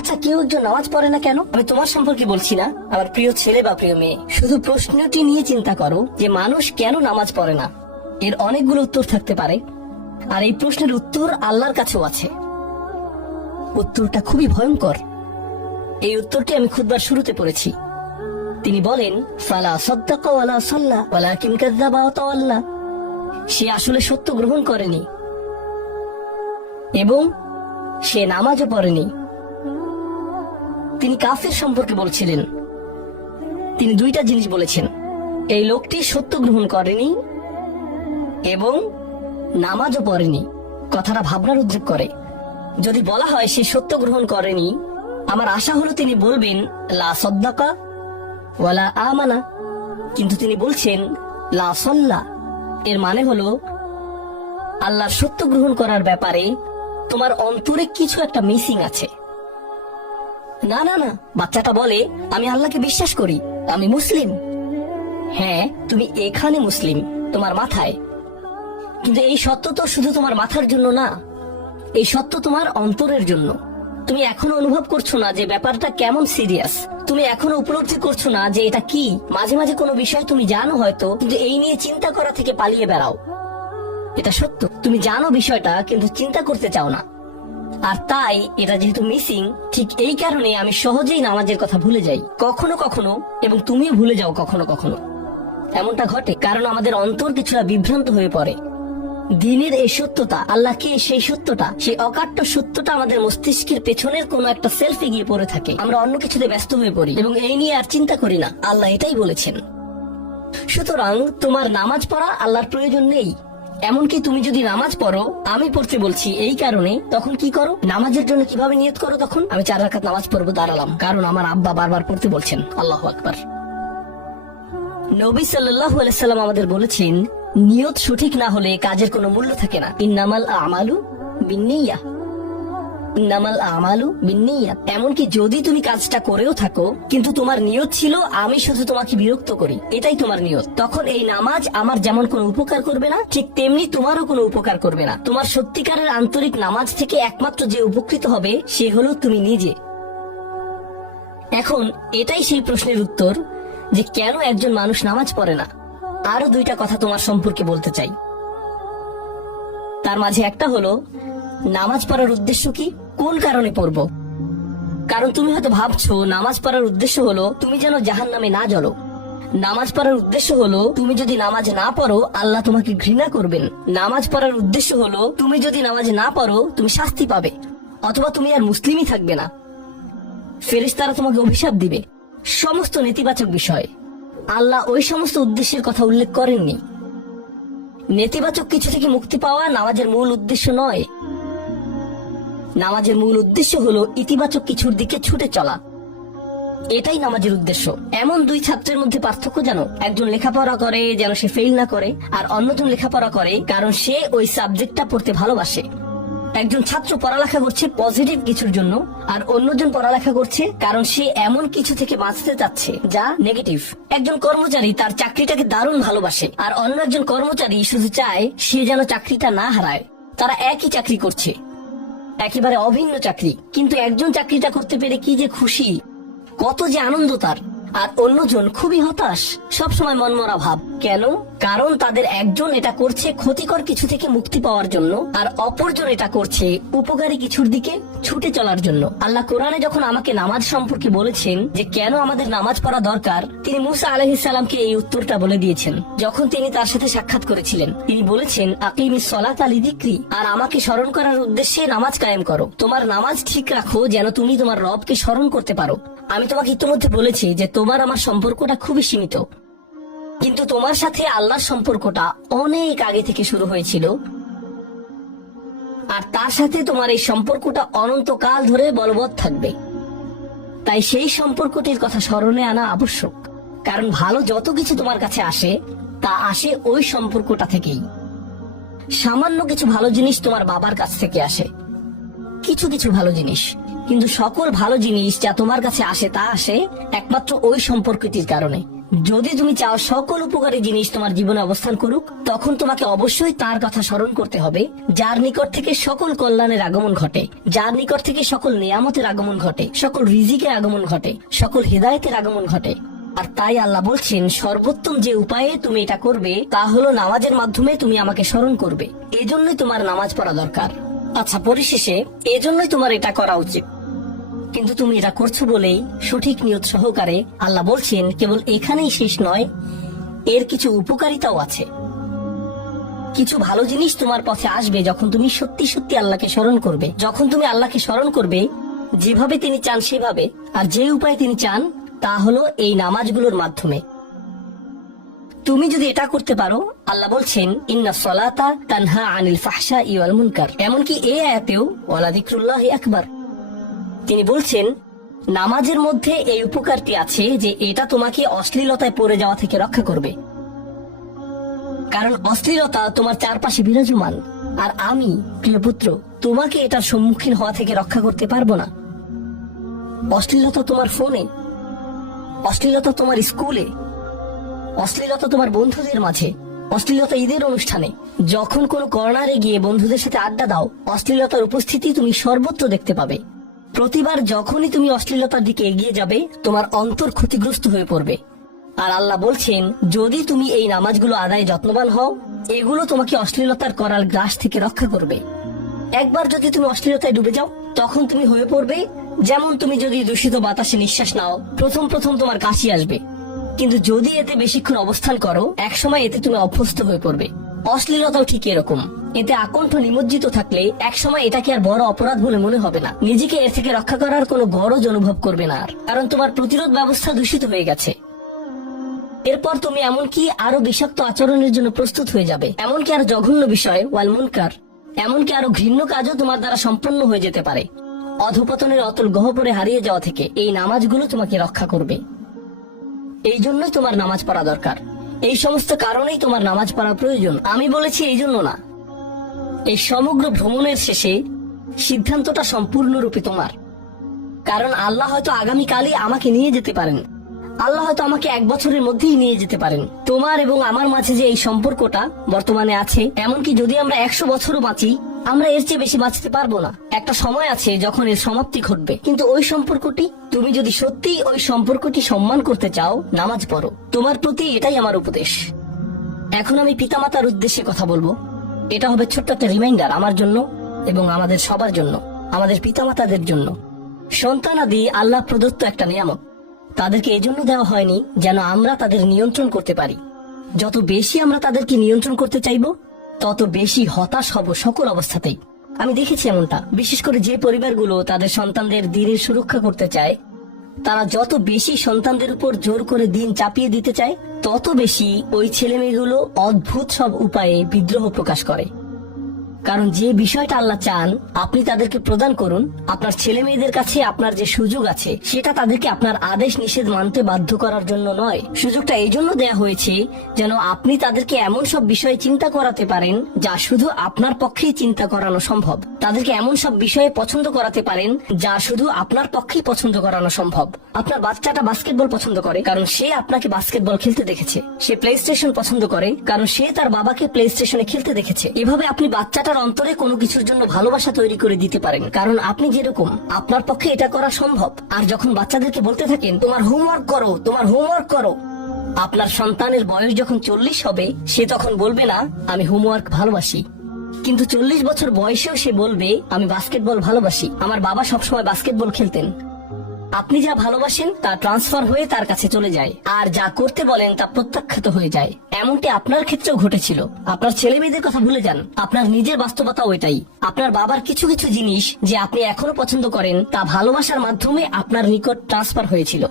আচ্ছা, কেউ একজন নামাজ পড়ে না কেন? আমি তোমার সম্পর্কে বলছি না, আমার প্রিয় ছেলে বা প্রিয় মেয়ে। শুধু প্রশ্নটি নিয়ে চিন্তা করো যে মানুষ কেন নামাজ পড়ে না। এর অনেকগুলো উত্তর থাকতে পারে, আর এই প্রশ্নের উত্তর আল্লাহর কাছেও আছে। উত্তরটা খুবই ভয়ঙ্কর। এই উত্তরটি আমি খুতবার শুরুতে পড়েছি। তিনি বলেন, ফালা সাদ্দাকা ওয়ালা সাল্লা ওয়ালাকিন কাযযাবা ওয়া তাওয়াল্লা। সে আসলে সত্য গ্রহণ করেনি এবং সে নামাজও পড়েনি। তিনি কাফের সম্পর্কে বলছিলেন। তিনি দুইটা জিনিস বলেছেন, এই লোকটি সত্য গ্রহণ করেনি এবং নামাজও পড়েনি। কথাটা ভাবনার উদ্রেক করে। যদি বলা হয় সে সত্য গ্রহণ করেনি, আমার আশা হলো তিনি বলবেন লা সাদ্দাকা ওয়ালা আমানা, কিন্তু তিনি বলছেন লা সাল্লা। এর মানে হলো আল্লাহর সত্য গ্রহণ করার ব্যাপারে তোমার অন্তরে কিছু একটা মিসিং আছে। না না না, বাচ্চাটা বলে আমি আল্লাহকে বিশ্বাস করি, আমি মুসলিম। হ্যাঁ, তুমি এখানে মুসলিম, তোমার মাথায়। কিন্তু এই সত্য তো শুধু তোমার মাথার জন্য না, এই সত্য তোমার অন্তরের জন্য। তুমি এখনো অনুভব করছো না যে ব্যাপারটা কেমন সিরিয়াস। তুমি এখনো উপলব্ধি করছো না যে এটা কি। মাঝে মাঝে কোনো বিষয় তুমি জানো হয়তো, কিন্তু এই নিয়ে চিন্তা করা থেকে পালিয়ে বেড়াও। এটা সত্য, তুমি জানো বিষয়টা কিন্তু চিন্তা করতে চাও না। আর তাই এটা যেহেতু মিসিং, ঠিক এই কারণে আমি সহজেই নামাজের কথা ভুলে যাই কখনো কখনো, এবং তুমিও ভুলে যাও কখনো কখনো। এমনটা ঘটে কারণ আমাদের অন্তর কিছুটা বিভ্রান্ত হয়ে পড়ে। দিনের এই সত্যতা, আল্লাহকে সেই সত্যটা, সেই অকাট্য সত্যটা আমাদের মস্তিষ্কের পেছনের কোনো একটা সেলফে গিয়ে পড়ে থাকে। আমরা অন্য কিছুতে ব্যস্ত হয়ে পড়ি এবং এই নিয়ে আর চিন্তা করি না। আল্লাহ এটাই বলেছেন। সুতরাং তোমার নামাজ পড়া আল্লাহর প্রয়োজন নেই। এমনকি তুমি যদি নামাজ পড়ো, আমি পড়তে বলছি এই কারণে, তখন কি করো? নামাজের জন্য কিভাবে নিয়ত করো? তখন আমি 4 রাকাত নামাজ পড়বো, দাঁড়ালাম, কারণ আমার আব্বা বারবার পড়তে বলছেন। আল্লাহু আকবার। নবী সাল্লাল্লাহু আলাইহি সাল্লাম আমাদের বলেছেন, নিয়ত সঠিক না হলে কাজের কোনো মূল্য থাকে না। ইন্নামাল আমালু বিন্নিয়াহ, ইন্নামাল আমালু বিন্নিয়াহ। এমনকি যদি তুমি কাজটা করেও থাকো কিন্তু তোমার নিয়ত ছিল আমি শুধু তোমাকে বিরক্ত করি, এটাই তোমার নিয়ত, তখন এই নামাজ আমার যেমন কোনো উপকার করবে না, ঠিক তেমনি তোমারও কোনো উপকার করবে না। তোমার সত্যিকারের আন্তরিক নামাজ থেকে একমাত্র যে উপকৃত হবে সে হলো তুমি নিজে। এখন এটাই সেই প্রশ্নের উত্তর যে কেন একজন মানুষ নামাজ পড়ে না। আরো 2টা কথা তোমার সম্পর্কে বলতে চাই। তার মাঝে একটা হলো নামাজ পড়ার উদ্দেশ্য কি, কোন কারণে পড়ব। কারণ তুমি হয়তো ভাবছো নামাজ পড়ার উদ্দেশ্য হলো তুমি যেন জাহান্নামে না জ্বলো। নামাজ পড়ার উদ্দেশ্য হলো তুমি যদি নামাজ না পড়ো আল্লাহ তোমাকে ঘৃণা করবেন। নামাজ পড়ার উদ্দেশ্য হলো তুমি যদি নামাজ না পড়ো তুমি শাস্তি পাবে, অথবা তুমি আর মুসলিমই থাকবে না, ফেরেশতারা তোমাকে অভিশাপ দিবে। সমস্ত নেতিবাচক বিষয়। আল্লাহ ওই সমস্ত উদ্দেশ্যের কথা উল্লেখ করেননি। নেতিবাচক কিছু থেকে মুক্তি পাওয়া নামাজের মূল উদ্দেশ্য নয়। নামাজের মূল উদ্দেশ্য হলো ইতিবাচক কিছুর দিকে ছুটে চলা, এটাই নামাজের উদ্দেশ্য। এমন 2 ছাত্রের মধ্যে পার্থক্য জানো? একজন লেখাপড়া করে যেন সে ফেল না করে, আর অন্যজন লেখাপড়া করে কারণ সে ওই সাবজেক্টটা পড়তে ভালোবাসে। একজন ছাত্র পড়ালেখা করছে পজিটিভ কিছুর জন্য, আর অন্যজন পড়ালেখা করছে কারণ সে এমন কিছু থেকে বাঁচতে চাচ্ছে যা নেগেটিভ। একজন কর্মচারী তার চাকরিটাকে দারুণ ভালোবাসে, আর অন্য একজন কর্মচারী শুধু চায় সে যেন চাকরিটা না হারায়। তারা একই চাকরি করছে, একেবারে অভিন্ন চাকরি, কিন্তু একজন চাকরিটা করতে পেরে কি যে খুশি, কত যে আনন্দ তার, আর অন্যজন খুবই হতাশ, সবসময় মনমরা ভাব। কেন? কারণ তাদের একজন এটা করছে ক্ষতিকর কিছু থেকে মুক্তি পাওয়ার জন্য, আর অপরজন এটা করছে উপকারী কিছুর দিকে ছুটে চলার জন্য। আল্লাহ কোরআনে যখন আমাকে নামাজ সম্পর্কে বলেছেন যে কেন আমাদের নামাজ পড়া দরকার, তিনি মুসা আলাইহিস সালামকে এই উত্তরটা বলে দিয়েছেন। যখন তিনি তার সাথে সাক্ষাৎ করেছিলেন তিনি বলেছেন, আকিমিস সালাতা লিযিকরি, আর আমাকে স্মরণ করার উদ্দেশ্যে নামাজ কায়েম করো। তোমার নামাজ ঠিক রাখো যেন তুমি তোমার রবকে স্মরণ করতে পারো। আমি তোমাকে ইতিমধ্যে বলেছি যে তোমার আমার সম্পর্কটা খুবই সীমিত, কিন্তু তোমার সাথে আল্লাহর সম্পর্কটা অনেক আগে থেকে শুরু হয়েছিল, আর তার সাথে তোমার এই সম্পর্কটা অনন্তকাল ধরে বলবৎ থাকবে। তাই সেই সম্পর্কটির কথা স্মরণে আনা আবশ্যক, কারণ ভালো যত কিছু তোমার কাছে আসে তা আসে ওই সম্পর্কটা থেকেই। সামান্য কিছু ভালো জিনিস তোমার বাবার কাছ থেকে আসে, কিছু কিছু ভালো জিনিস, কিন্তু সকল ভালো জিনিস যা তোমার কাছে আসে তা আসে একমাত্র ওই সম্পর্কটির কারণে, যদি তুমি চাও সকল উপকারী জিনিস তোমার জীবনে অবস্থান করুক, তখন তোমাকে অবশ্যই তার কথা স্মরণ করতে হবে যার নিকট থেকে সকল কল্যাণের আগমন ঘটে, যার নিকট থেকে সকল নিয়ামতের আগমন ঘটে, সকল রিজিকের আগমন ঘটে, সকল হিদায়তের আগমন ঘটে। আর তাই আল্লাহ বলছেন, সর্বোত্তম যে উপায়ে তুমি এটা করবে তা হলো নামাজের মাধ্যমে তুমি আমাকে স্মরণ করবে। এজন্যই তোমার নামাজ পড়া দরকার। আচ্ছা, পরিশেষে এজন্যই তোমার এটা করা উচিত। কিন্তু তুমি এটা করছো বলেই সঠিক নিয়ত সহকারে আল্লাহ বলছেন, কেবল এখানেই শেষ নয়, এর কিছু উপকারিতাও আছে। কিছু ভালো জিনিস তোমার পথে আসবে যখন তুমি সত্যি সত্যি আল্লাহকে স্মরণ করবে। যখন তুমি আল্লাহকে স্মরণ করবে যেভাবে তিনি চান সেভাবে, আর যে উপায়ে তিনি চান তা হলো এই নামাজগুলোর মাধ্যমে। তুমি যদি এটা করতে পারো, আল্লাহ বলছেন, ইন্না সলাতা তানহা আনিল ফাহশাই ওয়াল মুনকার। এমনকি এই আয়াতেও ওয়ালা যিকরুল্লাহি আকবার, তিনি বলছেন নামাজের মধ্যে এই উপকারটি আছে যে এটা তোমাকে অশ্লীলতায় পড়ে যাওয়া থেকে রক্ষা করবে। কারণ অশ্লীলতা তোমার চারপাশে বিরাজমান, আর আমি প্রিয় পুত্র তোমাকে এটার সম্মুখীন হওয়া থেকে রক্ষা করতে পারবো না। অশ্লীলতা তোমার ফোনে, অশ্লীলতা তোমার স্কুলে, অশ্লীলতা তোমার বন্ধুদের মাঝে, অশ্লীলতা ঈদের অনুষ্ঠানে, যখন কোনো কর্নারে গিয়ে বন্ধুদের সাথে আড্ডা দাও, অশ্লীলতার উপস্থিতি তুমি সর্বত্র দেখতে পাবে। প্রতিবার যখনই তুমি অশ্লীলতার দিকে এগিয়ে যাবে, তোমার অন্তর ক্ষতিগ্রস্ত হয়ে পড়বে। আর আল্লাহ বলছেন, যদি তুমি এই নামাজগুলো আদায়ে যত্নবান হও, এগুলো তোমাকে অশ্লীলতার করাল গ্রাস থেকে রক্ষা করবে। একবার যদি তুমি অশ্লীলতায় ডুবে যাও, তখন তুমি হয়ে পড়বে যেমন তুমি যদি দূষিত বাতাসে নিঃশ্বাস নাও, প্রথম প্রথম তোমার কাশি আসবে, কিন্তু যদি এতে বেশিক্ষণ অবস্থান করো, একসময় এতে তুমি অভ্যস্ত হয়ে পড়বে। অশ্লীলতাও ঠিক এরকম, এতে আকণ্ঠ নিমজ্জিত থাকলে একসময় এটাকে আর বড় অপরাধ বলে মনে হবে না, নিজেকে এর থেকে রক্ষা করার কোনো গরজ অনুভব করবে না আর, কারণ তোমার প্রতিরোধ ব্যবস্থা দূষিত হয়ে গেছে। এরপর তুমি এমনকি আরো বিষাক্ত আচরণের জন্য প্রস্তুত হয়ে যাবে, এমনকি আরো জঘন্য বিষয় ওয়াল মুনকার, এমনকি আরো ঘৃণ্য কাজও তোমার দ্বারা সম্পন্ন হয়ে যেতে পারে। অধপতনের অতল গহ্বরে হারিয়ে যাওয়া থেকে এই নামাজগুলো তোমাকে রক্ষা করবে। এই জন্যই তোমার নামাজ পড়া দরকার। এই সমস্ত কারণেই তোমার নামাজ পড়া প্রয়োজন। আমি বলেছি এই জন্য না। এই সমগ্র ভ্রমণের শেষে সিদ্ধান্তটা সম্পূর্ণরূপে তোমার। কারণ আল্লাহ হয়তো আগামীকালই আমাকে নিয়ে যেতে পারেন, আল্লাহ হয়তো আমাকে 1 বছরের মধ্যেই নিয়ে যেতে পারেন। তোমার এবং আমার মাঝে যে এই সম্পর্কটা বর্তমানে আছে, এমনকি যদি আমরা 100 বছরও বাঁচি, আমরা এর চেয়ে বেশি বাঁচতে পারবো না। একটা সময় আছে যখন এর সমাপ্তি ঘটবে, কিন্তু ওই সম্পর্কটি, তুমি যদি সত্যি ওই সম্পর্কটি সম্মান করতে চাও, নামাজ পড়ো। তোমার প্রতি এটাই আমার উপদেশ। এখন আমি পিতামাতার উদ্দেশ্যে কথা বলবো। এটা হবে ছোট্ট একটা রিমাইন্ডার আমার জন্য এবং আমাদের সবার জন্য, আমাদের পিতামাতাদের জন্য। সন্তানাদি আল্লাহ প্রদত্ত একটা নিয়ামত। তাদেরকে এজন্য দেওয়া হয়নি যেন আমরা তাদের নিয়ন্ত্রণ করতে পারি। যত বেশি আমরা তাদেরকে নিয়ন্ত্রণ করতে চাইব, তত বেশি হতাশ হব সকল অবস্থাতেই। আমি দেখেছি এমনটা, বিশেষ করে যে পরিবারগুলো তাদের সন্তানদের দিনের সুরক্ষা করতে চায়, তারা যত বেশি সন্তানদের উপর জোর করে দিন চাপিয়ে দিতে চায়, তত বেশি ওই ছেলে মেয়েগুলো অদ্ভুত সব উপায়ে বিদ্রোহ প্রকাশ করে। কারণ যে বিষয়টা আল্লাহ চান আপনি তাদেরকে প্রদান করুন, আপনার ছেলে মেয়েদের কাছে আপনার যে সুযোগ আছে, সেটা তাদেরকে আপনার আদেশ নিষেধ মানতে বাধ্য করার জন্য নয়। সুযোগটা এই জন্য দেয়া হয়েছে যেন আপনি তাদেরকে এমন সব বিষয়ে চিন্তা করাতে পারেন যা শুধু আপনার পক্ষেই চিন্তা করানো সম্ভব। তাদেরকে এমন সব বিষয়ে পছন্দ করাতে পারেন যা শুধু আপনার পক্ষেই পছন্দ করানো সম্ভব। আপনার বাচ্চাটা বাস্কেটবল পছন্দ করে কারণ সে আপনাকে বাস্কেটবল খেলতে দেখেছে। সে প্লে স্টেশন পছন্দ করে কারণ সে তার বাবাকে প্লে স্টেশনে খেলতে দেখেছে। এভাবে আপনি বাচ্চাটার অন্তরে কোনো কিছুর জন্য ভালোবাসা তৈরি করে দিতে পারেন, কারণ আপনি যেরকম, আপনার পক্ষে এটা করা সম্ভব। আর যখন বাচ্চাদেরকে বলতে থাকেন তোমার হোমওয়ার্ক করো, তোমার হোমওয়ার্ক করো, আপনার সন্তানের বয়স যখন 40 হবে, সে তখন বলবে না আমি হোমওয়ার্ক ভালোবাসি, কিন্তু 40 বছর বয়সেও সে বলবে আমি বাস্কেটবল ভালোবাসি, আমার বাবা সবসময় বাস্কেটবল খেলতেন। আপনি যা ভালোবাসেন তা ট্রান্সফার হয়ে তার কাছে চলে যায়, আর যা করতে বলেন তা প্রত্যাখ্যাত হয়ে যায়। এমনটি আপনার ক্ষেত্রেও ঘটেছিল। আপনার ছেলে মেয়েদের কথা ভুলে যান, আপনার নিজের বাস্তবতাও এটাই। আপনার বাবার কিছু কিছু জিনিস যে আপনি এখনো পছন্দ করেন, তা ভালোবাসার মাধ্যমে আপনার নিকট ট্রান্সফার হয়েছিল।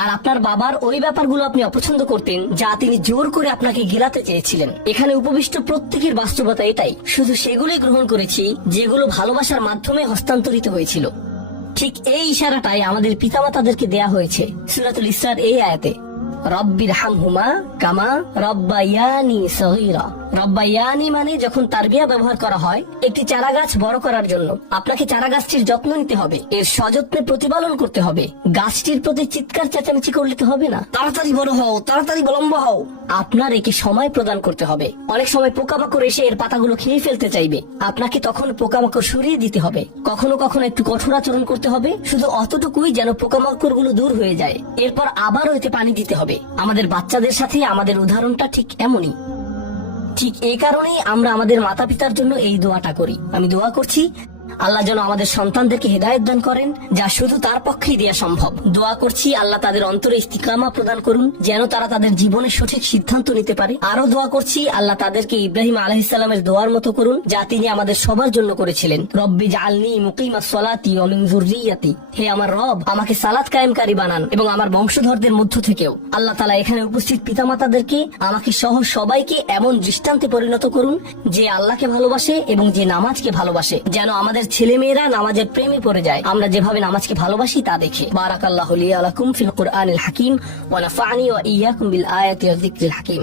আর আপনার বাবার ওই ব্যাপারগুলো আপনি অপছন্দ করতেন যা তিনি জোর করে আপনাকে গিলাতে চেয়েছিলেন। এখানে উপবিষ্ট প্রত্যেকের বাস্তবতা এটাই, শুধু সেগুলোই গ্রহণ করেছি যেগুলো ভালোবাসার মাধ্যমে হস্তান্তরিত হয়েছিল। ঠিক এই ইশারাটাই আমাদের পিতামাতাদেরকে দেয়া হয়েছে সূরাতুল ইসরার এই আয়াতে। রব্বির হামহুমা কামা রব্বায়ানি সগীরা। রব্বায়ানি মানে যখন তারবিয়া ব্যবহার করা হয় একটি চারা গাছ বড় করার জন্য, আপনাকে চারা গাছটির যত্ন নিতে হবে, এর সযত্নে প্রতিপালন করতে হবে। গাছটির প্রতি চিৎকার চেঁচামেচি করলে তো হবে না, তাড়াতাড়ি বড় হও, তাড়াতাড়ি লম্বা হও। আপনার একে সময় প্রদান করতে হবে। অনেক সময় পোকামাকড় এসে এর পাতাগুলো খেয়ে ফেলতে চাইবে, আপনাকে তখন পোকামাকড় সরিয়ে দিতে হবে। কখনো কখনো একটু কঠোর আচরণ করতে হবে, শুধু অতটুকুই যেন পোকামাকড় গুলো দূর হয়ে যায়। এরপর আবারও এতে পানি দিতে হবে। আমাদের বাচ্চাদের সাথে আমাদের উদাহরণটা ঠিক এমনই। ঠিক এই কারণেই আমরা আমাদের মাতা পিতার জন্য এই দোয়াটা করি। আমি দোয়া করছি আল্লাহ যেন আমাদের সন্তানদেরকে হেদায়েত দান করেন, যা শুধু তার পক্ষেই দেওয়া সম্ভব। দোয়া করছি আল্লাহ তাদের অন্তরে ইস্তিকামা প্রদান করুন, যেন তারা তাদের জীবনের সঠিক সিদ্ধান্ত নিতে পারে। আরো দোয়া করছি আল্লাহ তাদেরকে ইব্রাহিম আলাইহিস সালামের দোয়ার মতো করুন, যা তিনি আমাদের সবার জন্য করেছিলেন। রব্বি জাআলনি মুকিমাস সালাতি ওয়া মিন যুররিয়াতি। হে আমার রব, আমাকে সালাত কায়েমকারী বানান এবং আমার বংশধরদের মধ্য থেকেও। আল্লাহ তাআলা এখানে উপস্থিত পিতামাতাদেরকে, আমাকে সহ সবাইকে এমন দৃষ্টান্তে পরিণত করুন যে আল্লাহকে ভালোবাসে এবং যে নামাজকে ভালোবাসে, যেন আমাদের ছেলে মেয়েরা নামাজের প্রেমে পড়ে যায় আমরা যেভাবে নামাজকে ভালোবাসি তা দেখে। বারাকাল্লাহু লি ওয়া লাকুম ফিল কুরআনিল হাকিম ওয়া নাফা'নি ওয়া ইয়্যাকুম বিল আয়াতি ওয়াজ যিকরিল হাকিম।